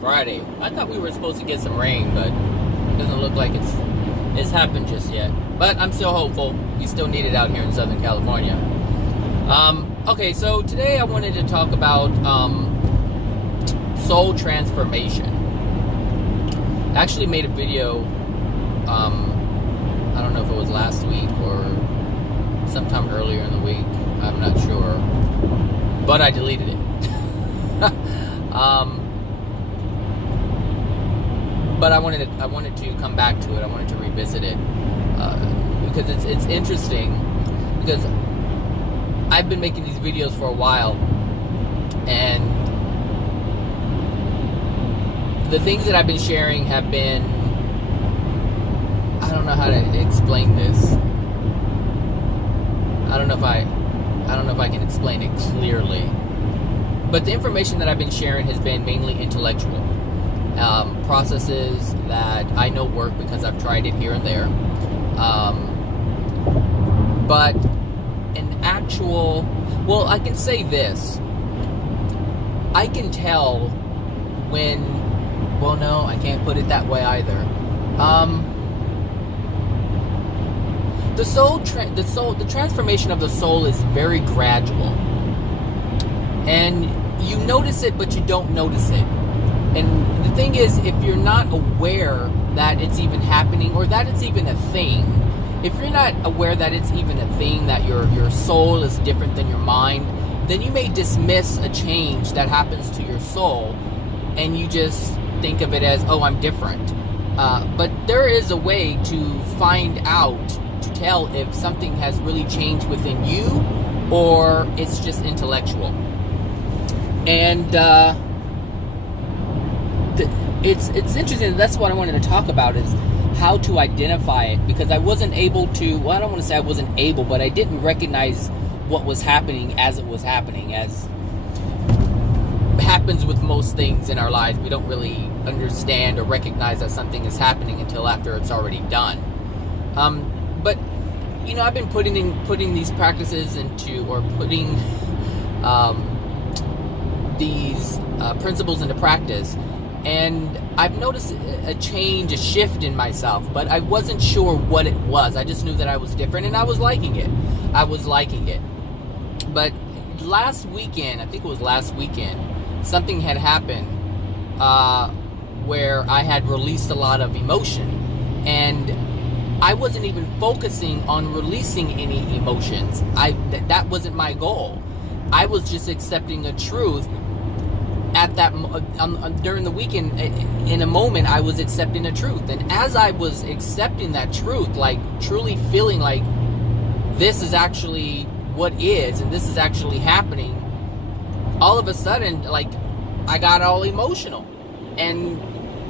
Friday. I thought we were supposed to get some rain, but it doesn't look like it's happened just yet. But I'm still hopeful. We still need it out here in Southern California. Okay, so today I wanted to talk about soul transformation. I actually made a video, I don't know if it was last week or sometime earlier in the week. I'm not sure. But I deleted it. But I wanted to come back to it. I wanted to revisit it because it's interesting, because I've been making these videos for a while, and the things that I've been sharing have been, I don't know how to explain this. I don't know if I can explain it clearly. But the information that I've been sharing has been mainly intellectual. Processes that I know work because I've tried it here and there. But an actual, well, I can say this. I can tell when, well, no, I can't put it that way either. The transformation of the soul is very gradual. And you notice it, but you don't notice it. And the thing is, if you're not aware that it's even happening, or that it's even a thing, if you're not aware that it's even a thing, that your soul is different than your mind, then you may dismiss a change that happens to your soul, and you just think of it as, oh, I'm different. But there is a way to find out, to tell if something has really changed within you, or it's just intellectual. And it's interesting. That's what I wanted to talk about, is how to identify it, because I wasn't able to, well, I don't want to say I wasn't able, but I didn't recognize what was happening as it was happening, as happens with most things in our lives. We don't really understand or recognize that something is happening until after it's already done. But you know, I've been putting these practices into, or putting these principles into practice, and I've noticed a change, a shift in myself, but I wasn't sure what it was. I just knew that I was different, and I was liking it. But last weekend, I think it was last weekend, something had happened where I had released a lot of emotion, and I wasn't even focusing on releasing any emotions. That wasn't my goal. I was just accepting a truth at that during the weekend. In a moment, I was accepting a truth, and as I was accepting that truth, like truly feeling like this is actually what is, and this is actually happening, all of a sudden, like, I got all emotional, and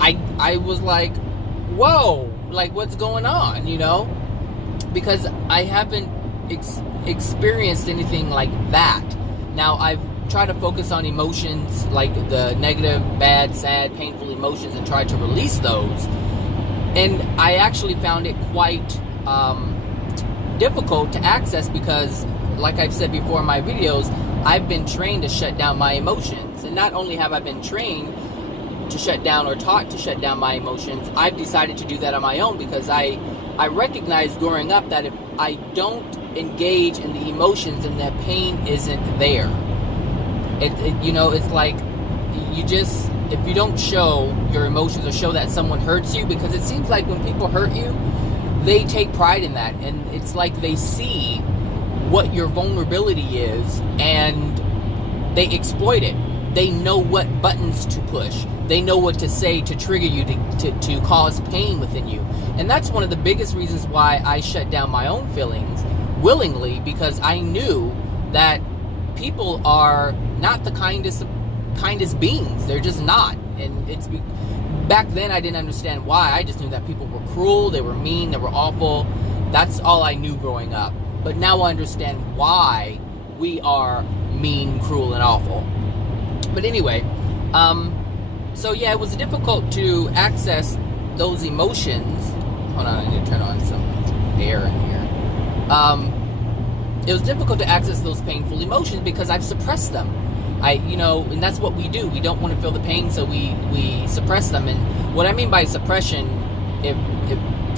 I was like, whoa, like, what's going on, you know? Because I haven't experienced anything like that. Now, I've tried to focus on emotions, like the negative, bad, sad, painful emotions, and tried to release those. And I actually found it quite difficult to access, because, like I've said before in my videos, I've been trained to shut down my emotions. And not only have I been trained to shut down, or taught to shut down my emotions, I've decided to do that on my own, because I recognized growing up that if I don't engage in the emotions, and the pain isn't there. You know, it's like, you just, if you don't show your emotions, or show that someone hurts you, because it seems like when people hurt you, they take pride in that, and it's like they see what your vulnerability is, and they exploit it. They know what buttons to push. They know what to say to trigger you, to cause pain within you. And that's one of the biggest reasons why I shut down my own feelings willingly, because I knew that people are not the kindest beings. They're just not. And it's back then I didn't understand why. I just knew that people were cruel, they were mean, they were awful. That's all I knew growing up. But now I understand why we are mean, cruel, and awful. But anyway, so yeah, it was difficult to access those emotions. Hold on, I need to turn on some air in here. It was difficult to access those painful emotions because I've suppressed them. And that's what we do. We don't want to feel the pain, so we suppress them. And what I mean by suppression, if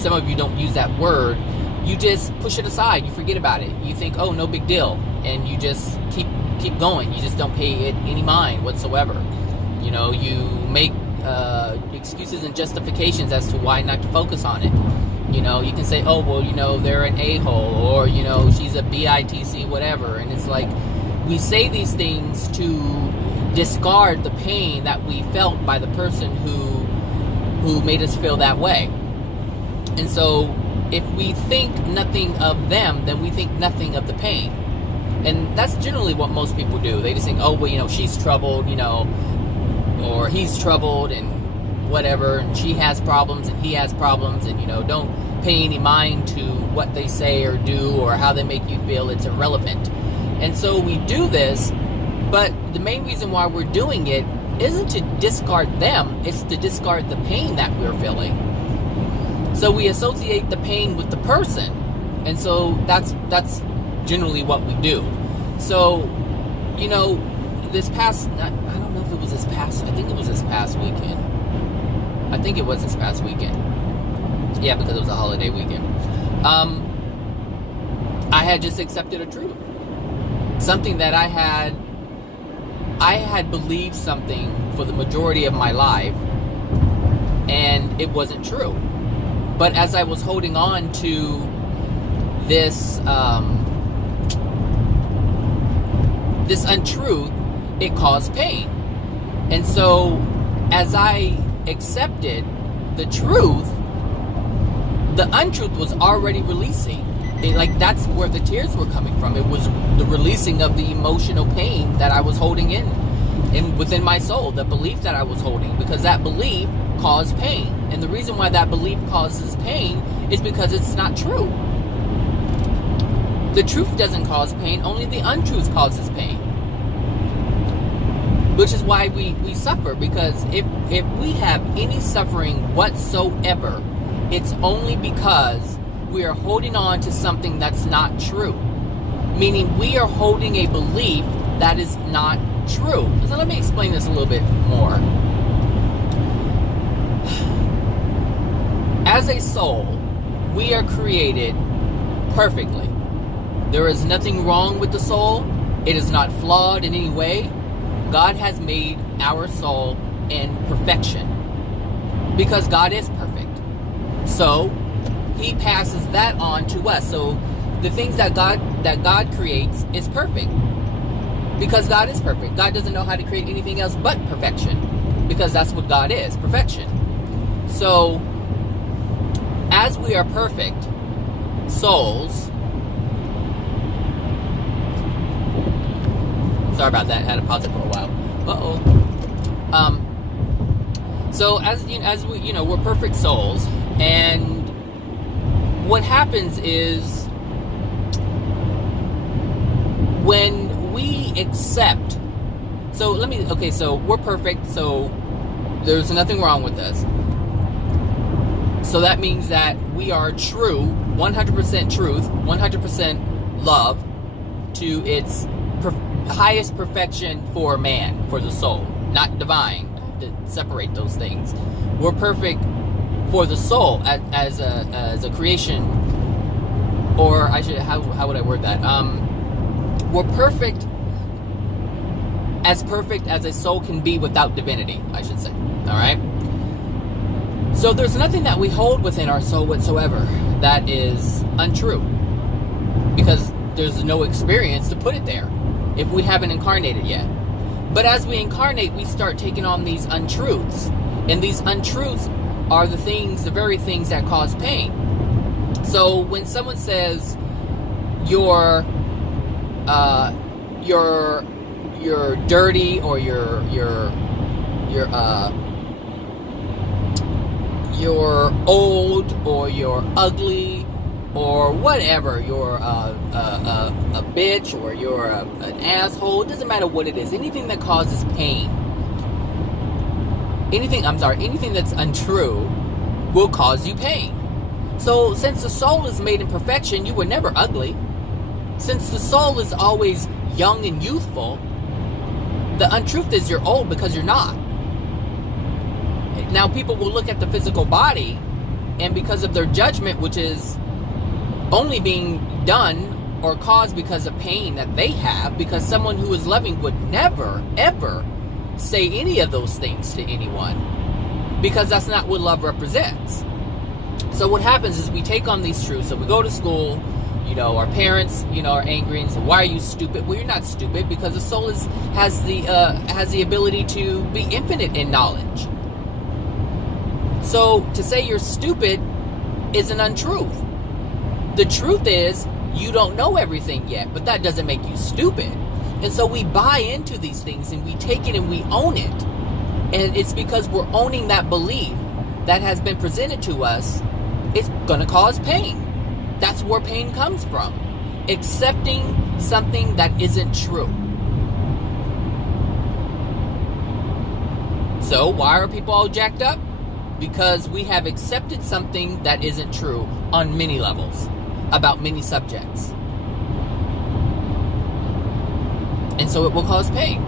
some of you don't use that word, you just push it aside. You forget about it. You think, oh, no big deal, and you just keep going. You just don't pay it any mind whatsoever. You make excuses and justifications as to why not to focus on it. You can say, oh, well, they're an a-hole, or she's a bitch, whatever. And it's like, we say these things to discard the pain that we felt by the person who made us feel that way. And so if we think nothing of them, then we think nothing of the pain. And that's generally what most people do. They just think, oh, well, she's troubled, or he's troubled, and whatever, and she has problems and he has problems, and don't pay any mind to what they say or do or how they make you feel. It's irrelevant. And so we do this, but the main reason why we're doing it isn't to discard them, it's to discard the pain that we're feeling. So we associate the pain with the person, and so that's generally what we do. So this past, I don't know if it was this past, I think it was this past weekend. I think it was this past weekend. Yeah, because it was a holiday weekend. I had just accepted a truth. Something that I had believed something for the majority of my life, and it wasn't true. But as I was holding on to this this untruth, it caused pain. And so as I accepted the truth, the untruth was already releasing. That's where the tears were coming from. It was the releasing of the emotional pain that I was holding in within my soul, the belief that I was holding, because that belief caused pain. And the reason why that belief causes pain is because it's not true. The truth doesn't cause pain, only the untruth causes pain. Which is why we suffer, because if we have any suffering whatsoever, it's only because we are holding on to something that's not true. Meaning we are holding a belief that is not true. So let me explain this a little bit more. As a soul, we are created perfectly. There is nothing wrong with the soul. It is not flawed in any way. God has made our soul in perfection because God is perfect. So He passes that on to us. So the things that God creates is perfect because God is perfect. God doesn't know how to create anything else but perfection, because that's what God is, perfection. So as we are perfect souls, sorry about that, I had to pause it for a while. So as we, we're perfect souls, and what happens is when we accept, so we're perfect, so there's nothing wrong with us. So that means that we are true, 100% truth, 100% love to its highest perfection for man, for the soul, not divine. To separate those things. We're perfect for the soul as a creation, or how would I word that? We're perfect as a soul can be without divinity, I should say. All right. So there's nothing that we hold within our soul whatsoever that is untrue, because there's no experience to put it there if we haven't incarnated yet. But as we incarnate, we start taking on these untruths. And these untruths are the very things that cause pain. So when someone says you're dirty, or you're old, or you're ugly, or whatever, you're a bitch, or you're an asshole, it doesn't matter what it is, anything that causes pain, anything that's untrue will cause you pain. So since the soul is made in perfection, you were never ugly. Since the soul is always young and youthful, The untruth is you're old because you're not. Now, people will look at the physical body, and because of their judgment, which is only being done or caused because of pain that they have, because someone who is loving would never, ever say any of those things to anyone, because that's not what love represents. So what happens is we take on these truths. So we go to school, our parents, are angry and say, "Why are you stupid?" Well, you're not stupid, because the soul has the ability to be infinite in knowledge. So to say you're stupid is an untruth. The truth is you don't know everything yet, but that doesn't make you stupid. And so we buy into these things and we take it and we own it. And it's because we're owning that belief that has been presented to us. It's going to cause pain. That's where pain comes from. Accepting something that isn't true. So why are people all jacked up? Because we have accepted something that isn't true on many levels, about many subjects. And so it will cause pain.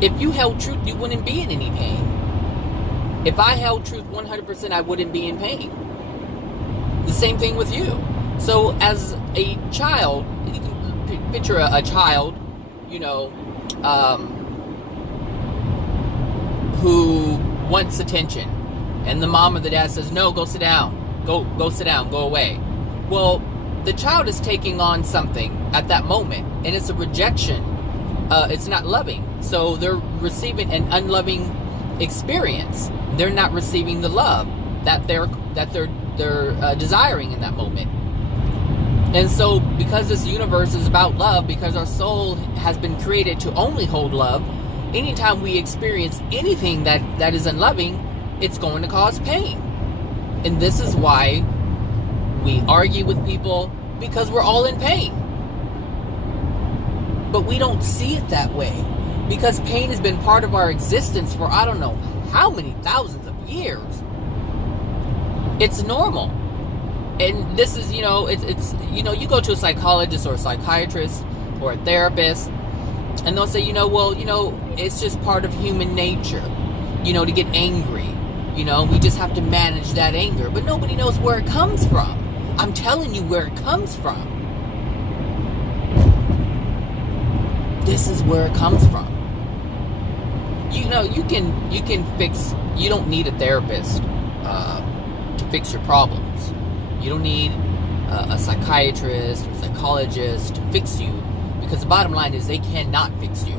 If you held truth, you wouldn't be in any pain. If I held truth 100%, I wouldn't be in pain. The same thing with you. So as a child, you can picture a child, who wants attention, and the mom or the dad says, "No, go sit down. Go sit down. Go away." Well, the child is taking on something at that moment, and it's a rejection. It's not loving. So they're receiving an unloving experience. They're not receiving the love that they're desiring in that moment. And so because this universe is about love, because our soul has been created to only hold love, anytime we experience anything that is unloving, it's going to cause pain. And this is why we argue with people, because we're all in pain. But we don't see it that way, because pain has been part of our existence for I don't know how many thousands of years. It's normal. And this is, it's you go to a psychologist or a psychiatrist or a therapist, and they'll say, it's just part of human nature, to get angry. We just have to manage that anger. But nobody knows where it comes from. I'm telling you where it comes from. This is where it comes from. You can fix. You don't need a therapist to fix your problems. You don't need a psychiatrist or psychologist to fix you, because the bottom line is they cannot fix you.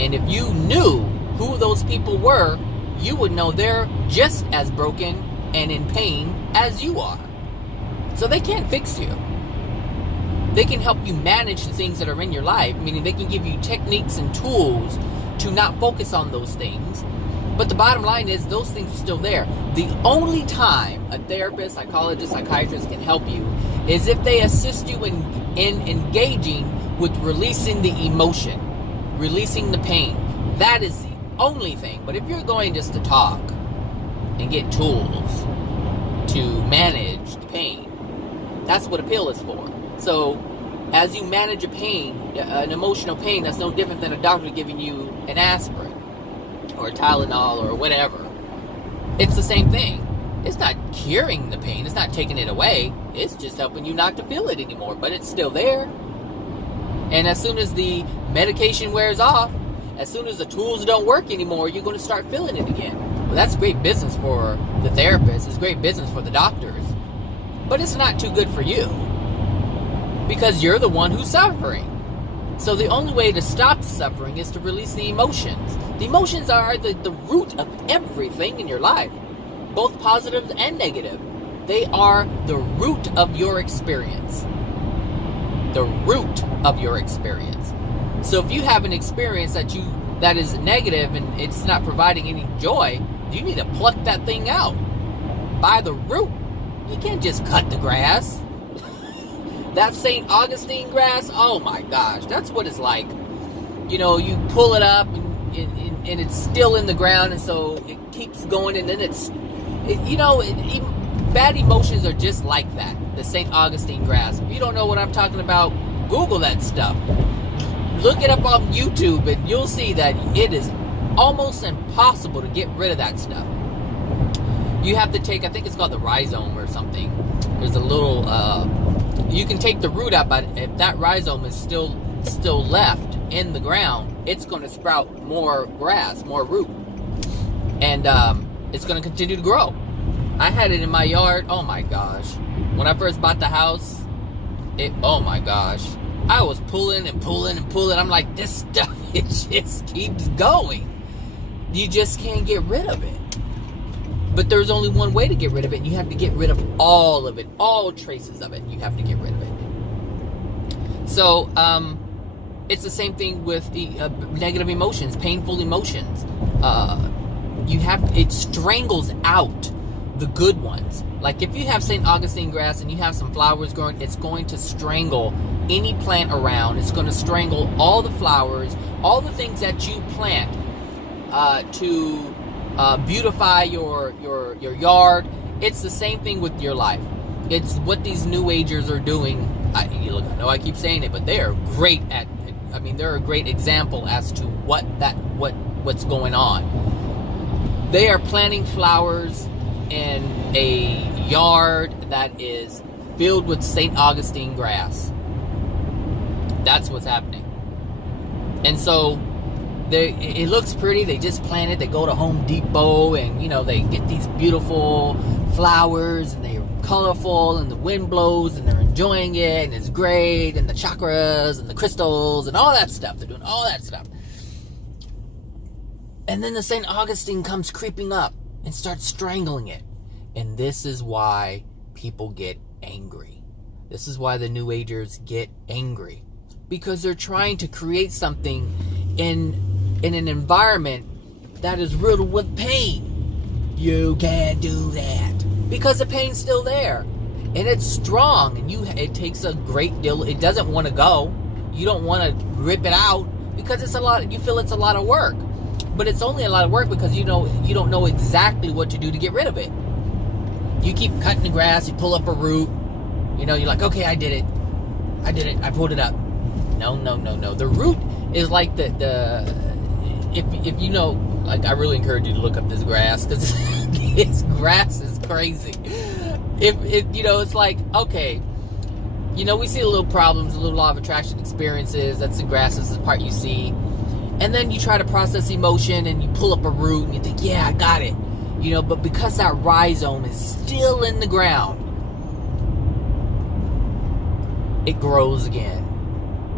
And if you knew who those people were, you would know they're just as broken and in pain as you are. So they can't fix you. They can help you manage the things that are in your life, meaning they can give you techniques and tools to not focus on those things. But the bottom line is those things are still there. The only time a therapist, psychologist, psychiatrist can help you is if they assist you in engaging with releasing the emotion, releasing the pain. That is the only thing. But if you're going just to talk and get tools to manage the pain, that's what a pill is for. So as you manage a pain, an emotional pain, that's no different than a doctor giving you an aspirin or a Tylenol or whatever. It's the same thing. It's not curing the pain. It's not taking it away. It's just helping you not to feel it anymore. But it's still there. And as soon as the medication wears off, as soon as the tools don't work anymore, you're going to start feeling it again. Well, that's great business for the therapist. It's great business for the doctors. But it's not too good for you, because you're the one who's suffering. So the only way to stop the suffering is to release the emotions. The emotions are the root of everything in your life, both positive and negative. They are the root of your experience. The root of your experience. So if you have an experience that is negative and it's not providing any joy, you need to pluck that thing out by the root. You can't just cut the grass. That St. Augustine grass, oh my gosh, that's what it's like. You pull it up and it's still in the ground, and so it keeps going, and then bad emotions are just like that. The St. Augustine grass. If you don't know what I'm talking about, Google that stuff. Look it up on YouTube and you'll see that it is almost impossible to get rid of that stuff. You have to take, I think it's called the rhizome or something. There's a little, you can take the root out, but if that rhizome is still left in the ground, it's going to sprout more grass, more root. And it's going to continue to grow. I had it in my yard. Oh my gosh. When I first bought the house, oh my gosh. I was pulling and pulling and pulling. I'm like, this stuff, it just keeps going. You just can't get rid of it. But there's only one way to get rid of it. And you have to get rid of all of it. All traces of it. You have to get rid of it. So, it's the same thing with negative emotions, painful emotions. It strangles out the good ones. Like if you have St. Augustine grass and you have some flowers growing, it's going to strangle any plant around. It's going to strangle all the flowers, all the things that you plant to beautify your yard. It's the same thing with your life. It's what these New Agers are doing. I know I keep saying it, but they are great at. I mean, they're a great example as to what's going on. They are planting flowers in a yard that is filled with St. Augustine grass. That's what's happening. And so it looks pretty. They just plant it. They go to Home Depot and, they get these beautiful flowers and they're colorful and the wind blows and they're enjoying it and it's great and the chakras and the crystals and all that stuff. They're doing all that stuff. And then the St. Augustine comes creeping up and starts strangling it. And this is why people get angry. This is why the New Agers get angry. Because they're trying to create something in an environment that is riddled with pain. You can't do that. Because the pain's still there. And it's strong. And it takes a great deal. It doesn't want to go. You don't want to rip it out. Because you feel it's a lot of work. But it's only a lot of work because you don't know exactly what to do to get rid of it. You keep cutting the grass, you pull up a root, you're like, okay, I did it, I pulled it up. No. The root is like the if I really encourage you to look up this grass because this grass is crazy. It's like, okay, we see the little problems, the little law of attraction experiences. That's the grass. This is the part you see. And then you try to process emotion and you pull up a root and you think, yeah, I got it. But because that rhizome is still in the ground, it grows again.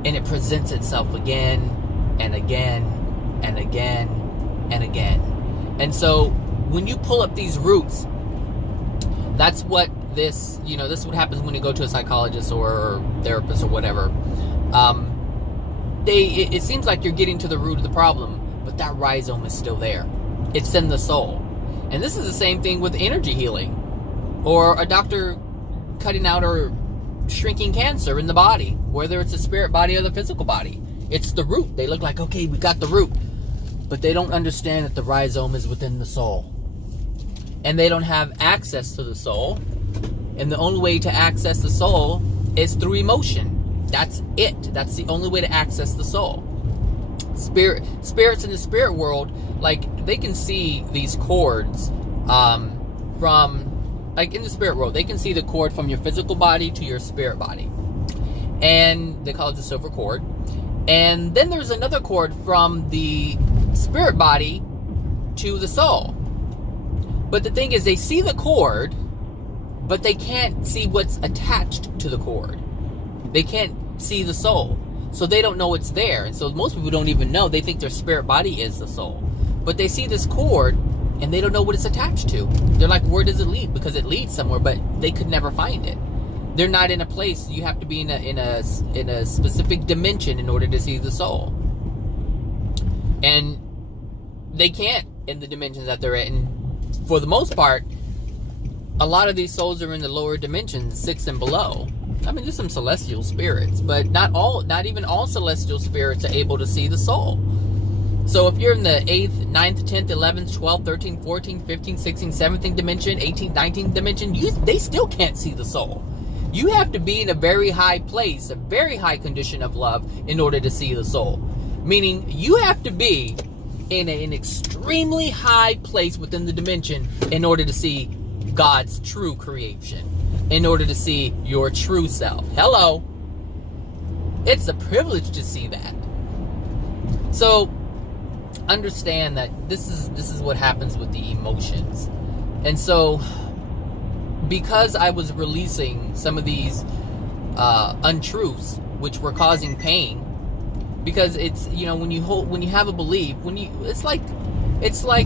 And it presents itself again and again and again and again. And so when you pull up these roots, that's what this is what happens when you go to a psychologist or therapist or whatever. It seems like you're getting to the root of the problem, but that rhizome is still there. It's in the soul. And this is the same thing with energy healing or a doctor cutting out or shrinking cancer in the body, whether it's the spirit body or the physical body. It's the root. They look like, okay, we got the root, but they don't understand that the rhizome is within the soul. And they don't have access to the soul. And the only way to access the soul is through emotion. That's it. That's the only way to access the soul. Spirits in the spirit world, they can see these cords from, in the spirit world, they can see the cord from your physical body to your spirit body. And they call it the silver cord. And then there's another cord from the spirit body to the soul. But the thing is, they see the cord, but they can't see what's attached to the cord. They can't see the soul. So they don't know it's there. And so most people don't even know. They think their spirit body is the soul. But they see this cord and they don't know what it's attached to. They're like, where does it lead? Because it leads somewhere, but they could never find it. They're not in a place. You have to be in a specific dimension in order to see the soul. And they can't in the dimensions that they're in. For the most part, a lot of these souls are in the lower dimensions, 6 and below. I mean, there's some celestial spirits, but not even all celestial spirits are able to see the soul. So if you're in the 8th, 9th, 10th, 11th, 12th, 13th, 14th, 15th, 16th, 17th dimension, 18th, 19th dimension, they still can't see the soul. You have to be in a very high place, a very high condition of love in order to see the soul. Meaning you have to be in an extremely high place within the dimension in order to see God's true creation, in order to see your true self. Hello. It's a privilege to see that. So understand that this is what happens with the emotions. And so because I was releasing some of these untruths which were causing pain, because it's, you know, when you have a belief, it's like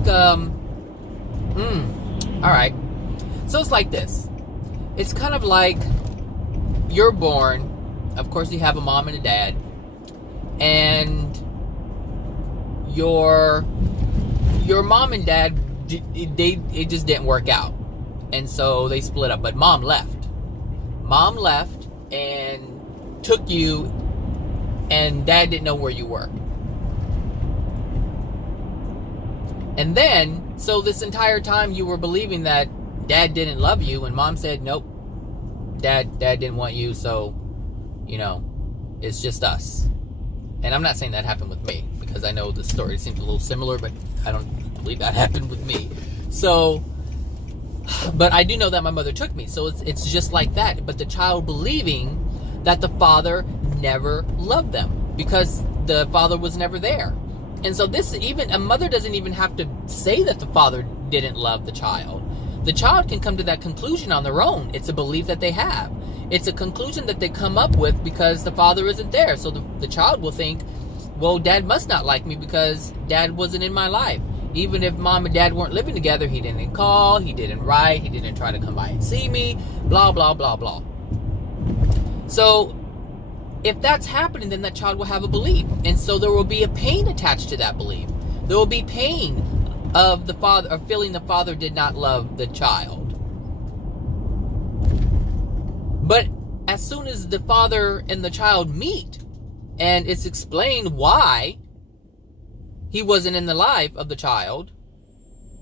all right, so it's like this. It's kind of like you're born, of course you have a mom and a dad, and your mom and dad, it just didn't work out, and so they split up. But mom left and took you, and dad didn't know where you were. And then, so this entire time you were believing that dad didn't love you, and mom said, nope, dad didn't want you, so, you know, it's just us. And I'm not saying that happened with me, because I know the story seems a little similar, but I don't believe that happened with me. So, but I do know that my mother took me, so it's just like that. But the child believing that the father never loved them because the father was never there. And so this, even a mother doesn't even have to say that the father didn't love the child. The child can come to that conclusion on their own. It's a belief that they have. It's a conclusion that they come up with because the father isn't there. So the child will think, well, dad must not like me because dad wasn't in my life. Even if mom and dad weren't living together, he didn't call, he didn't write, he didn't try to come by and see me, blah, blah, blah, blah. So if that's happening, then that child will have a belief. And so there will be a pain attached to that belief. There will be pain of the father, or feeling the father did not love the child. But as soon as the father and the child meet, and it's explained why he wasn't in the life of the child,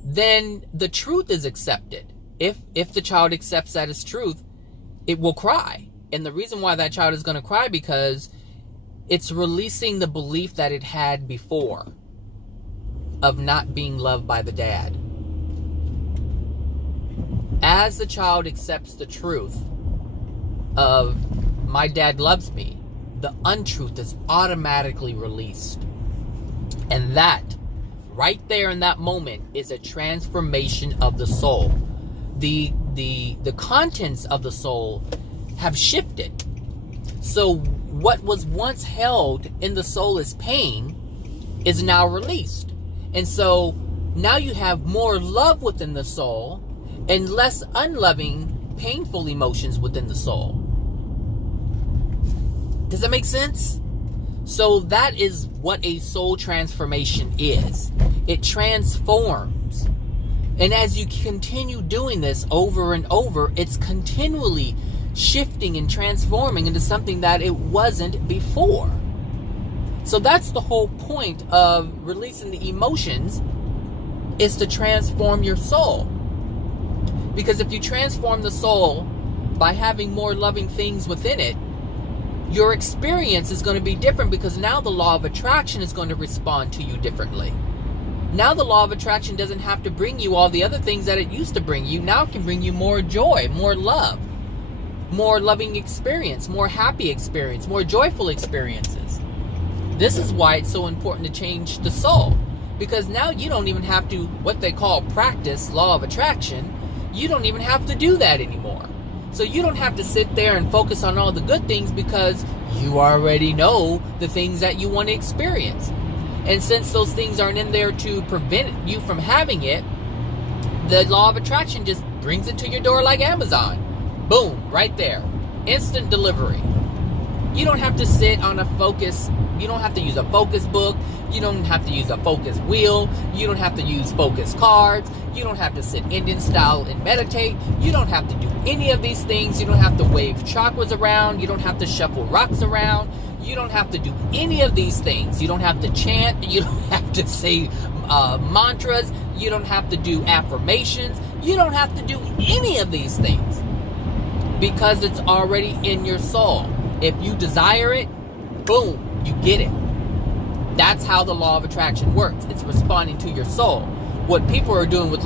then the truth is accepted. If the child accepts that as truth, it will cry. And the reason why that child is going to cry, because it's releasing the belief that it had before of not being loved by the dad. As the child accepts the truth of my dad loves me, the untruth is automatically released. And that, right there in that moment, is a transformation of the soul. The contents of the soul have shifted. So what was once held in the soul as pain is now released. And so now you have more love within the soul and less unloving, painful emotions within the soul. Does that make sense? So that is what a soul transformation is. It transforms. And as you continue doing this over and over, it's continually shifting and transforming into something that it wasn't before. So that's the whole point of releasing the emotions, is to transform your soul. Because if you transform the soul by having more loving things within it, your experience is going to be different, because now the law of attraction is going to respond to you differently. Now the law of attraction doesn't have to bring you all the other things that it used to bring you. Now it can bring you more joy, more love, more loving experience, more happy experience, more joyful experiences. This is why it's so important to change the soul, because now you don't even have to, what they call, practice law of attraction. You don't even have to do that anymore. So you don't have to sit there and focus on all the good things, because you already know the things that you want to experience. And since those things aren't in there to prevent you from having it, the law of attraction just brings it to your door like Amazon. Boom, right there. Instant delivery. You don't have to sit on a focus. You don't have to use a focus book. You don't have to use a focus wheel. You don't have to use focus cards. You don't have to sit Indian style and meditate. You don't have to do any of these things. You don't have to wave chakras around. You don't have to shuffle rocks around. You don't have to do any of these things. You don't have to chant. You don't have to say mantras. You don't have to do affirmations. You don't have to do any of these things. Because it's already in your soul. If you desire it, boom, you get it. That's how the law of attraction works. It's responding to your soul. What people are doing with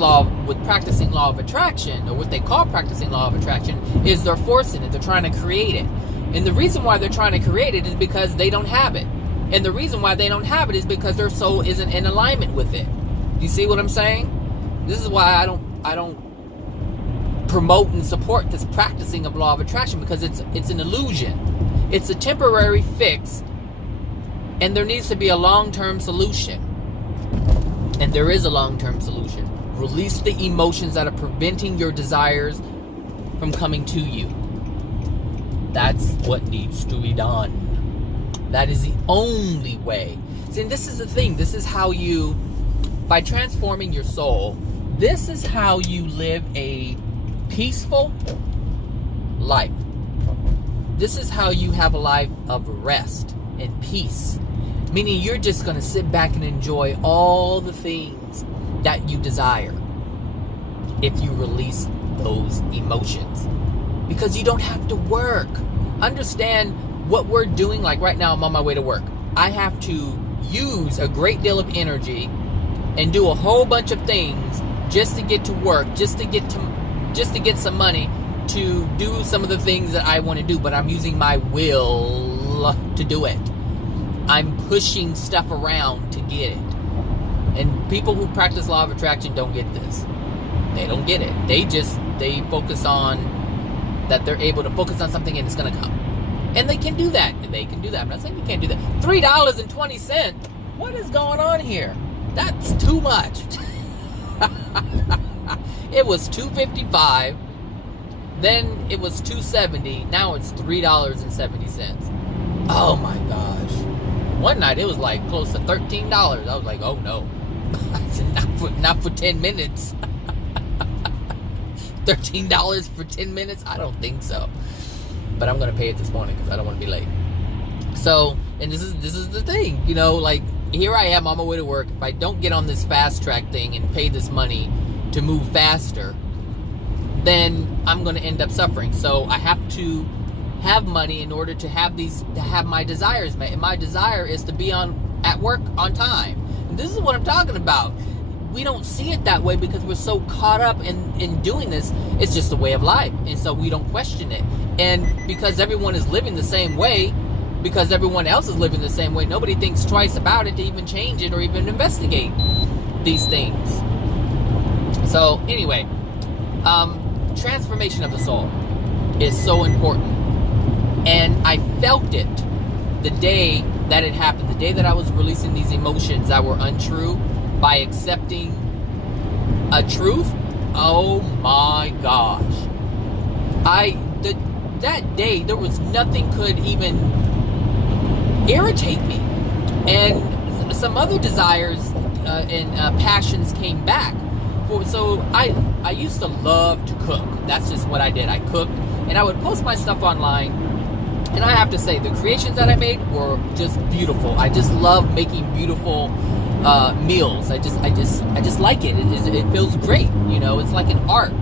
practicing law of attraction, or what they call practicing law of attraction, is they're forcing it. They're trying to create it. And the reason why they're trying to create it is because they don't have it. And the reason why they don't have it is because their soul isn't in alignment with it. Do you see what I'm saying? This is why I don't promote and support this practicing of law of attraction, because it's an illusion. It's a temporary fix, and there needs to be a long-term solution. And there is a long-term solution. Release the emotions that are preventing your desires from coming to you. That's what needs to be done. That is the only way. See, and this is the thing. This is how you, by transforming your soul, this is how you live a peaceful life. This is how you have a life of rest and peace. Meaning you're just going to sit back and enjoy all the things that you desire if you release those emotions. Because you don't have to work. Understand what we're doing. Like right now, I'm on my way to work. I have to use a great deal of energy and do a whole bunch of things just to get to work, just to get some money to do some of the things that I want to do. But I'm using my will to do it. I'm pushing stuff around to get it. And people who practice law of attraction don't get this. They don't get it. They focus on that they're able to focus on something and it's going to come. And they can do that. I'm not saying you can't do that. $3.20. What is going on here? That's too much. It was $2.55. Then it was $2.70. Now it's $3.70. Oh my gosh. One night it was like close to $13. I was like, oh no. I said, not for 10 minutes. $13 for 10 minutes? I don't think so. But I'm going to pay it this morning because I don't want to be late. So, and this is the thing, you know, like here I am on my way to work. If I don't get on this fast track thing and pay this money to move faster, then I'm going to end up suffering. So I have to have money in order to have my desires met. And my desire is to be at work on time. And this is what I'm talking about. We don't see it that way because we're so caught up in doing this. It's just a way of life. And so we don't question it. And because everyone is living the same way, because everyone else is living the same way, nobody thinks twice about it to even change it or even investigate these things. So anyway, transformation of the soul is so important. And I felt it the day that it happened, the day that I was releasing these emotions that were untrue by accepting a truth. Oh my gosh. That day, there was nothing could even irritate me. And some other desires and passions came back. So I used to love to cook. That's just what I did. I cooked and I would post my stuff online. And I have to say, the creations that I made were just beautiful. I just love making beautiful meals. I just like it. It feels great. You know, it's like an art.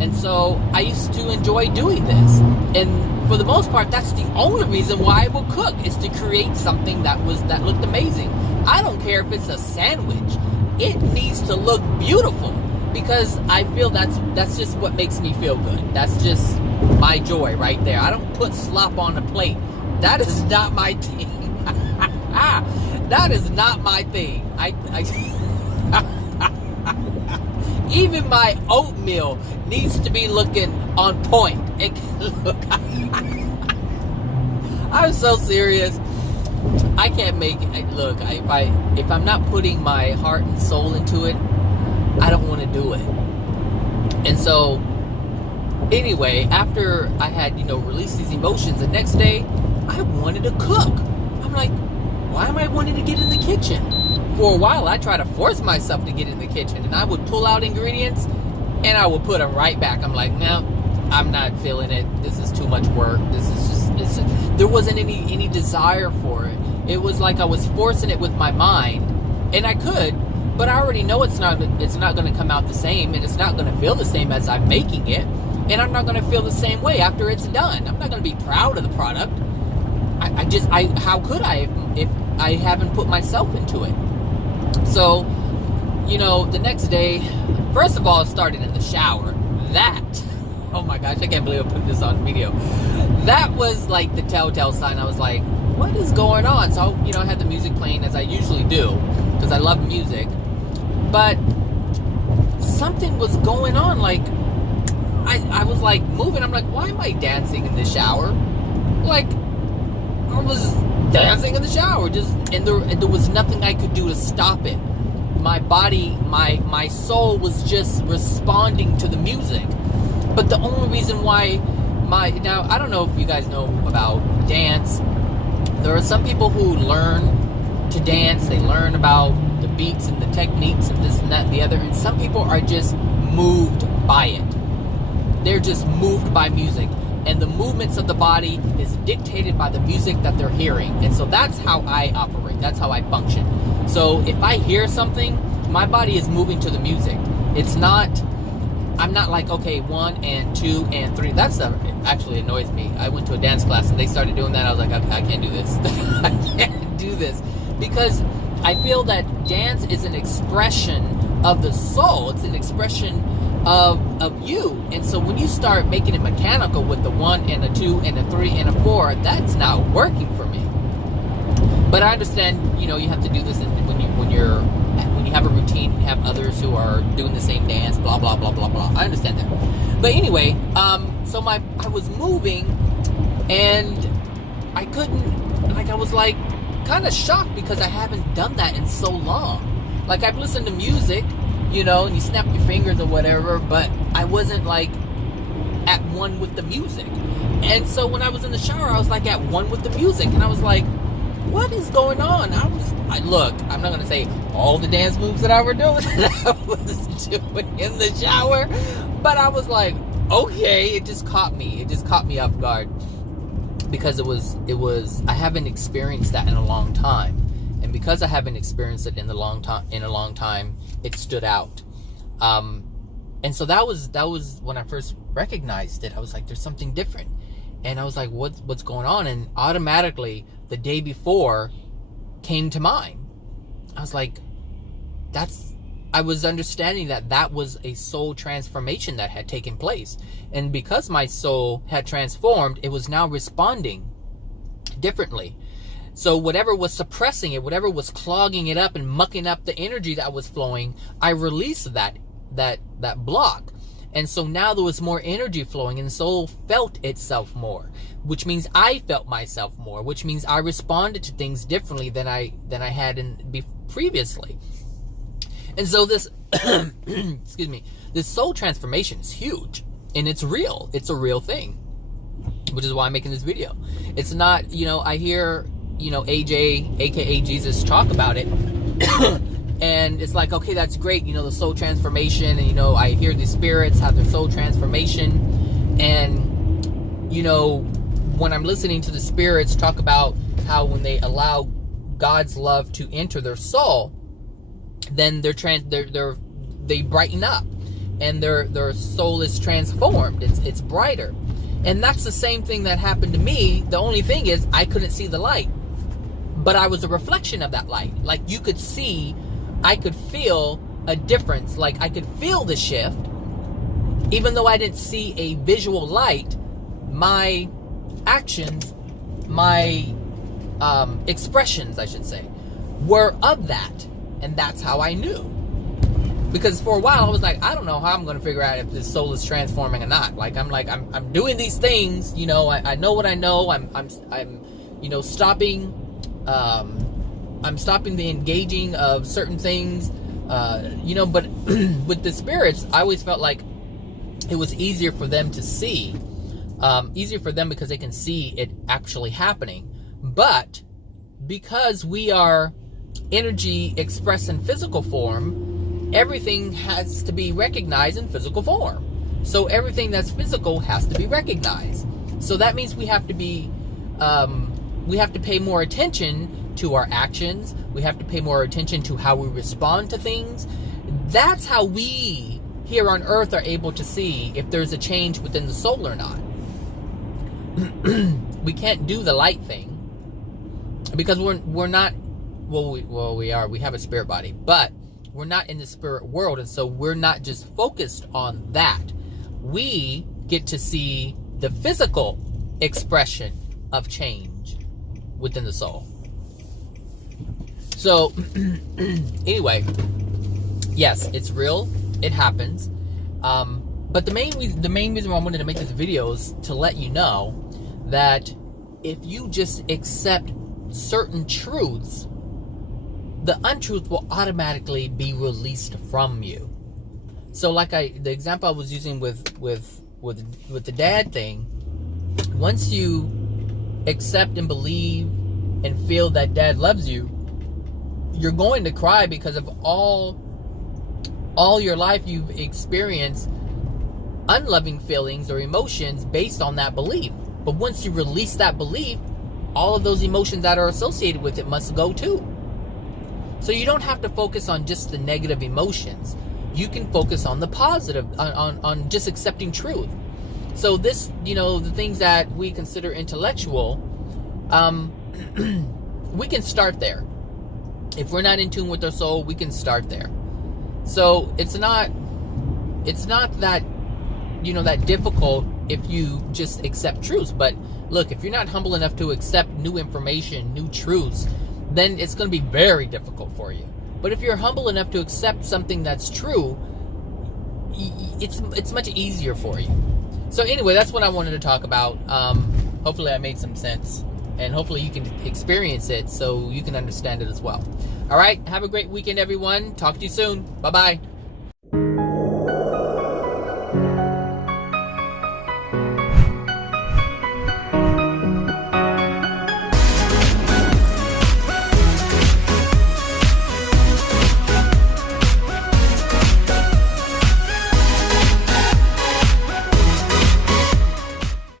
And so I used to enjoy doing this. And for the most part, that's the only reason why I will cook, is to create something that looked amazing. I don't care if it's a sandwich. It needs to look beautiful, because I feel that's just what makes me feel good. That's just my joy right there. I don't put slop on the plate. That is not my thing. That is not my thing. Even my oatmeal needs to be looking on point. It can look. I'm so serious. I can't make it. Look, if I'm not putting my heart and soul into it, I don't want to do it. And so, anyway, after I had, released these emotions, the next day, I wanted to cook. I'm like, why am I wanting to get in the kitchen? For a while, I tried to force myself to get in the kitchen, and I would pull out ingredients, and I would put them right back. I'm like, no, I'm not feeling it. This is too much work. It's just, there wasn't any desire for it. It was like I was forcing it with my mind, and I could, but I already know it's not going to come out the same, and it's not going to feel the same as I'm making it. and I'm not going to feel the same way after it's done. I'm not going to be proud of the product. How could I if I haven't put myself into it? So, the next day, first of all, it started in the shower. Oh my gosh, I can't believe I put this on video. That was like the telltale sign. I was like, what is going on? So, I had the music playing as I usually do, because I love music. But something was going on. Like, I was like moving. I'm like, why am I dancing in the shower? Like, I was dancing in the shower, and there was nothing I could do to stop it. My body, my soul was just responding to the music. But the only reason why now, I don't know if you guys know about dance. There are some people who learn to dance. They learn about the beats and the techniques and this and that and the other. And some people are just moved by it. They're just moved by music. And the movements of the body is dictated by the music that they're hearing. And so that's how I operate. That's how I function. So if I hear something, my body is moving to the music. I'm not like, okay, 1 and 2 and 3. That stuff actually annoys me. I went to a dance class and they started doing that. I was like, okay, I can't do this. I can't do this. Because I feel that dance is an expression of the soul. It's an expression of you. And so when you start making it mechanical with the 1 and a 2 and a 3 and a 4, that's not working for me. But I understand, you have to do this when you have a routine, you have others who are doing the same dance, blah blah blah blah blah. I understand that. But anyway, so I was moving, and I couldn't, I was like kind of shocked because I haven't done that in so long. Like, I've listened to music, and you snap your fingers or whatever, but I wasn't like at one with the music. And so when I was in the shower, I was like at one with the music, and I was like, what is going on? Look, I'm not going to say all the dance moves that I was doing in the shower, but I was like, okay, it just caught me. It just caught me off guard, because it was, I haven't experienced that in a long time. And because I haven't experienced it in a long time, it stood out. And so that was when I first recognized it. I was like, there's something different. And I was like, what's going on? And automatically, the day before came to mind. I was like, I was understanding that was a soul transformation that had taken place. And because my soul had transformed, it was now responding differently. So whatever was suppressing it, whatever was clogging it up and mucking up the energy that was flowing, I released that block. And so now there was more energy flowing, and the soul felt itself more, which means I felt myself more, which means I responded to things differently than I had previously. And so this, excuse me, this soul transformation is huge, and it's real. It's a real thing, which is why I'm making this video. It's not, I hear, AJ, aka Jesus, talk about it. And it's like, okay, that's great, the soul transformation. And, I hear the spirits have their soul transformation. And, when I'm listening to the spirits talk about how when they allow God's love to enter their soul, then they brighten up, and their soul is transformed. It's brighter. And that's the same thing that happened to me. The only thing is I couldn't see the light, but I was a reflection of that light. Like, you could see, I could feel a difference. Like, I could feel the shift. Even though I didn't see a visual light, my actions, my expressions, I should say, were of that. And that's how I knew. Because for a while I was like, I don't know how I'm going to figure out if this soul is transforming or not. I'm doing these things, I know what I know. I'm stopping. I'm stopping the engaging of certain things, but with the spirits, I always felt like it was easier for them to see, easier for them because they can see it actually happening. But because we are energy expressed in physical form, everything has to be recognized in physical form. So everything that's physical has to be recognized. So that means we have to be, we have to pay more attention to our actions. We have to pay more attention to how we respond to things. That's how we here on earth are able to see if there's a change within the soul or not. We can't do the light thing because we're not, we have a spirit body, but we're not in the spirit world, and so we're not just focused on that. We get to see the physical expression of change within the soul. So anyway, yes, it's real, it happens, but the main reason why I wanted to make this video is to let you know that if you just accept certain truths, the untruth will automatically be released from you. So like the example I was using with the dad thing, once you accept and believe and feel that dad loves you, you're going to cry because of all your life you've experienced unloving feelings or emotions based on that belief. But once you release that belief, all of those emotions that are associated with it must go too. So you don't have to focus on just the negative emotions. You can focus on the positive, on just accepting truth. So this, the things that we consider intellectual, we can start there. If we're not in tune with our soul, we can start there. So it's not that, that difficult if you just accept truths. But look, if you're not humble enough to accept new information, new truths, then it's going to be very difficult for you. But if you're humble enough to accept something that's true, it's much easier for you. So anyway, that's what I wanted to talk about. Hopefully I made some sense, and hopefully you can experience it so you can understand it as well. All right, have a great weekend, everyone. Talk to you soon. Bye-bye.